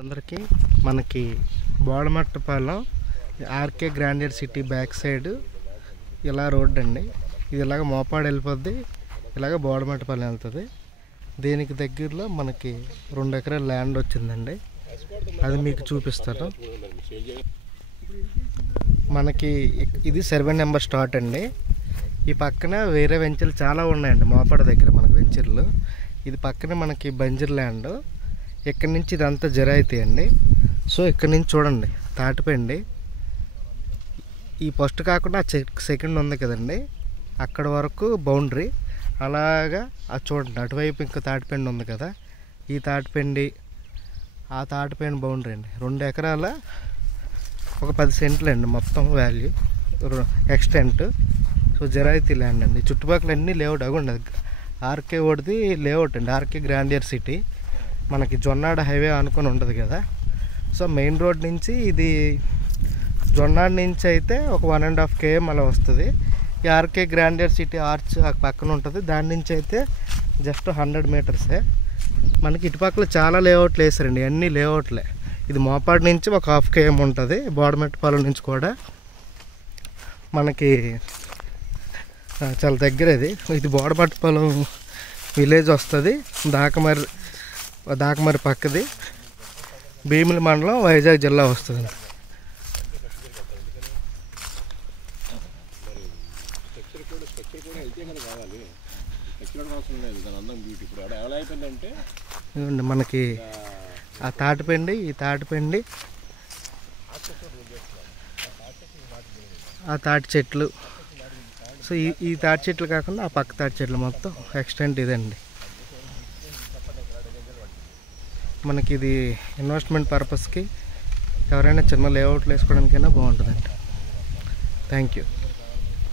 అందరికీ మనకి బోడమట్టపాలెం ఆర్కే గ్రాండెడ్ సిటీ బ్యాక్ సైడ్ ఇలా రోడ్ అండి. ఇది ఇలాగ మోపాడు వెళ్ళిపోద్ది, ఇలాగ బోడమట్టపాలెం వెళ్తుంది. దీనికి దగ్గరలో మనకి 2 ఎకరాల ల్యాండ్ వచ్చిందండి, అది మీకు చూపిస్తాను. మనకి ఇది సర్వే నెంబర్ స్టార్ట్ అండి. ఈ పక్కన వేరే వెంచర్లు చాలా ఉన్నాయండి మోపాడు దగ్గర మనకి వెంచర్లు. ఇది పక్కన మనకి బంజర్ ల్యాండ్. ఇక్కడి నుంచి ఇదంతా జరాయితీ అండి. సో ఇక్కడి నుంచి చూడండి తాటిపండి, ఈ ఫస్ట్ కాకుండా సెకండ్ ఉంది కదండి, అక్కడ వరకు బౌండరీ. అలాగా అది చూడండి, అటువైపు ఇంకా తాటిపండి ఉంది కదా, ఈ తాటిపండి ఆ తాటిపండి బౌండరీ అండి. 2 ఎకరాల ఒక 10 సెంట్లు అండి మొత్తం వాల్యూ ఎక్స్టెంట్. సో జరాయితీ ల్యాండ్ అండి. చుట్టుపక్కల అన్నీ లేఅవుట్ అవ్వండి. ఆర్కే ఓడిది లేఅవుట్ అండి, ఆర్కే గ్రాండియర్ సిటీ. మనకి జొన్నాడ హైవే అనుకొని ఉంటుంది కదా. సో మెయిన్ రోడ్ నుంచి ఇది జొన్నాడ నుంచి అయితే ఒక 1.5 km అలా వస్తుంది. ఈ ఆర్కే గ్రాండియర్ సిటీ ఆర్చ్ పక్కన ఉంటుంది, దాని నుంచి అయితే జస్ట్ 100 మీటర్సే. మనకి ఇటుపక్కల చాలా లేఅవుట్లు వేసారండి, అన్నీ లేఅవుట్లే. ఇది మోపాడు నుంచి ఒక 1/2 km ఉంటుంది, బోడమట్టపాలెం నుంచి కూడా మనకి చాలా దగ్గర. ఇది బోడమట్టపాలెం విలేజ్ వస్తుంది, దాకమరి పక్కది, భీమిలి మండలం, వైజాగ్ జిల్లా వస్తుంది. మనకి ఆ తాటిపండి, ఈ తాటిపండి, ఆ తాటి చెట్లు. సో ఈ తాటి చెట్లు కాకుండా ఆ పక్క తాటి చెట్లు మొత్తం ఎక్స్టెంట్ ఇదండి. మనకి ఇది ఇన్వెస్ట్మెంట్ పర్పస్కి ఎవరైనా చిన్న లేఅవుట్లు వేసుకోవడానికైనా బాగుంటుందండి. Thank you.